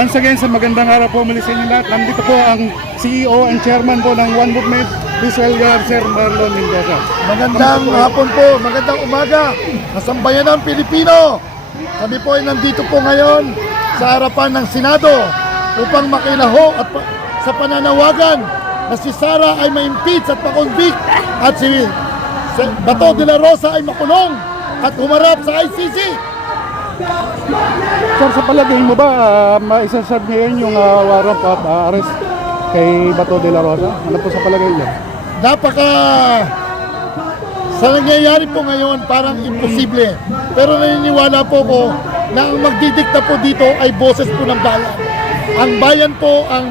Once again, sa magandang araw po muli sa inyo lahat. Nandito po ang CEO and Chairman po ng One Movement, Visual Sir Marlon Mendoza. Magandang hapon po, magandang umaga, kasambayan ng Pilipino. Kami po ay nandito po ngayon sa harapan ng Senado upang makilaho at sa pananawagan na si Sara ay ma-impeach at ma-convict at si Bato de la Rosa ay makulong at humarap sa ICC. Sir, sa palagay mo ba maisaserve ngayon yung warrant of arrest kay Bato de la Rosa? Ano po sa palagay niyo? Sa nangyayari po ngayon parang imposible, pero naniniwala po ko na ang magdidikta po dito ay boses po ng bayan. Ang bayan po ang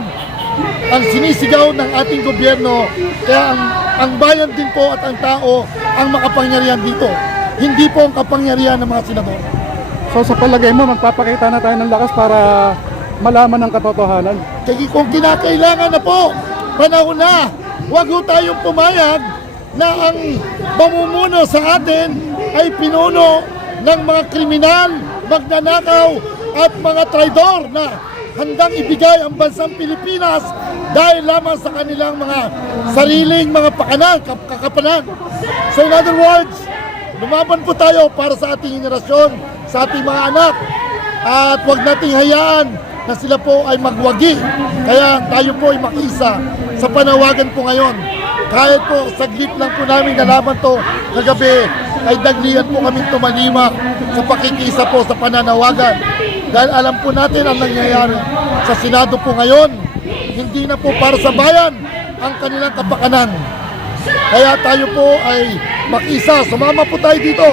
sinisigaw ng ating gobyerno, kaya ang bayan din po at ang tao ang makapangyarihan dito, hindi po ang kapangyarihan ng mga senador. So sa palagay mo, magpapakita na tayo ng lakas para malaman ang katotohanan? Kaya kung kinakailangan na po, panahon na, huwag ho tayong pumayag na ang pamumuno sa atin ay pinuno ng mga kriminal, magnanakaw at mga traidor na handang ibigay ang bansang Pilipinas dahil lamang sa kanilang mga sariling mga kakapanan. So in other words, lumaban po tayo para sa ating henerasyon, sa ating mga anak, at huwag nating hayaan na sila po ay magwagi. Kaya tayo po ay makiisa sa panawagan po ngayon. Kahit po saglit lang po namin nalaman to kagabi, ay daglian po kami tumalimak sa pakikisa po sa pananawagan. Dahil alam po natin ang nangyayari sa Senado po ngayon, hindi na po para sa bayan ang kanilang kapakanan. Kaya tayo po ay makiisa, sumama po tayo dito.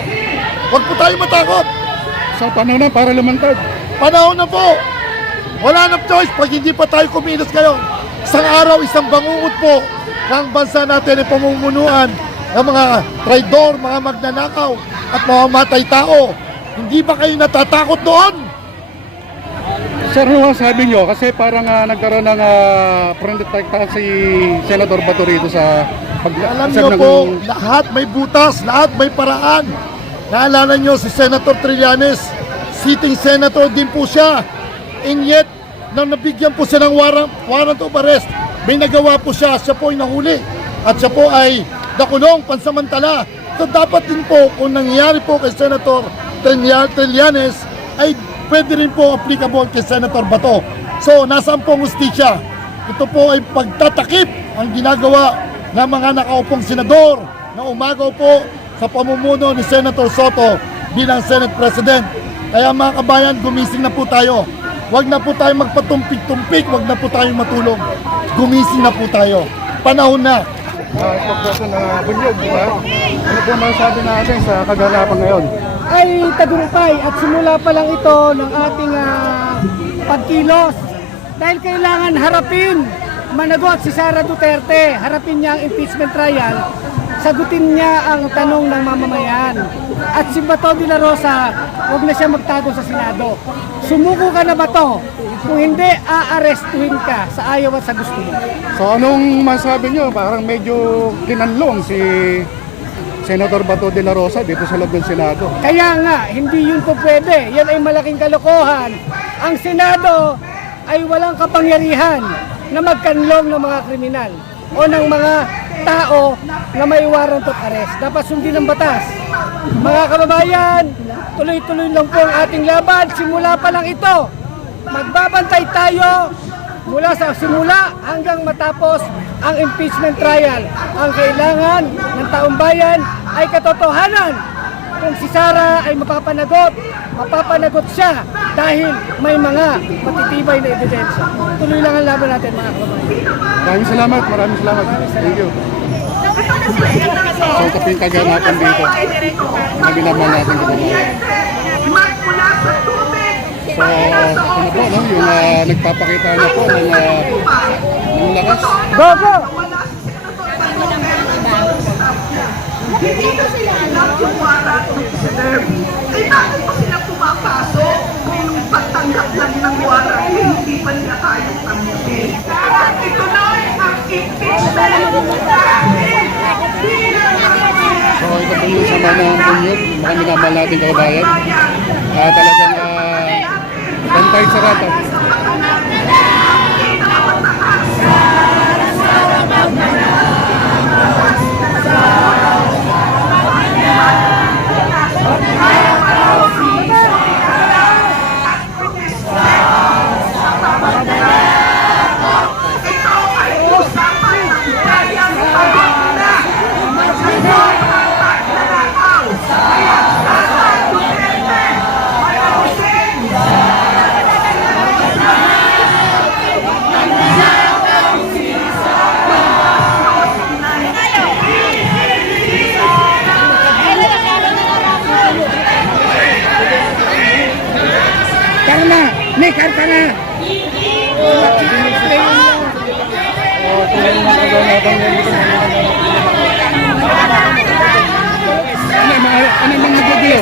Huwag po tayo matakot. So panahon na para lumantad. Panahon na po. Wala nang choice pag hindi pa tayo kumilos kayo. Isang araw, isang bangungot po ng bansa natin ay pamumunuan ng mga traidor, mga magnanakaw at mamamatay tao. Hindi ba kayo natatakot doon? Sir, ano sabi nyo? Kasi parang nagkaroon ng friend attack si Senator Bato rito sa alam nyo po, lahat may butas, lahat may paraan. Naalala nyo si Senator Trillanes, sitting senator din po siya. And yet, nang nabigyan po siya ng warrant of arrest, may nagawa po siya po ay nahuli. At siya po ay nakulong pansamantala. So dapat din po, kung nangyari po kay Senator Trillanes, ay pwede rin po applicable kay Senator Bato. So, nasaan po ang hustisya? ito po ay pagtatakip ang ginagawa ng mga nakaupong senador na umagaw po sa pamumuno ni Senator Soto bilang Senate President. Kaya mga kabayan, gumising na po tayo. Huwag na po tayo magpatumpik-tumpik, huwag na po tayong matulog. Gumising na po tayo. Panahon na. Spokesperson na Bunyog, di ba? Ano po masasabi natin sa kaganapan ngayon? Ay tagumpay at simula pa lang ito ng ating pagkilos. Dahil kailangan harapin, managot si Sara Duterte, harapin niya ang impeachment trial, sagutin niya ang tanong ng mamamayan. At si Bato de la Rosa, huwag na siya magtago sa Senado. Sumuko ka na ba to? Kung hindi, aarestuhin ka sa ayaw at sa gusto mo. So anong masabi nyo? Parang medyo kinanlong si Senator Bato de la Rosa dito sa loob ng Senado. Kaya nga, hindi yun po pwede. Yan ay malaking kalokohan. Ang Senado ay walang kapangyarihan na magkanlong ng mga kriminal o ng mga tao na may warrant of arrest. Dapat sundin ang batas. Mga kababayan, tuloy-tuloy lang po ang ating laban. Simula pa lang ito. Magbabantay tayo mula sa simula hanggang matapos ang impeachment trial. Ang kailangan ng taong bayan ay katotohanan. Kung si Sara ay mapapanagot siya dahil may mga matitibay na ebidensya. Tuloy lang ang laban natin mga kababayan. Maraming salamat. Thank you. So ito po yung kaganapan dito na binaman natin kababayan. So ano po, no? Yung nagpapakita na po ng lakas. Go, go! Hindi ko sila alam yung warrant ng Senator. Eh bakit pa sila pumapasok? Yung pagtanggap lang ng warrant, hindi pa nila kayang tanggapin. Ituloy ang impeachment dahil So ito po yung sama ng Bunyog, mga minamahal natin kababayan. Talagang bantay sarata. May karta na! Ano mga nagugulo?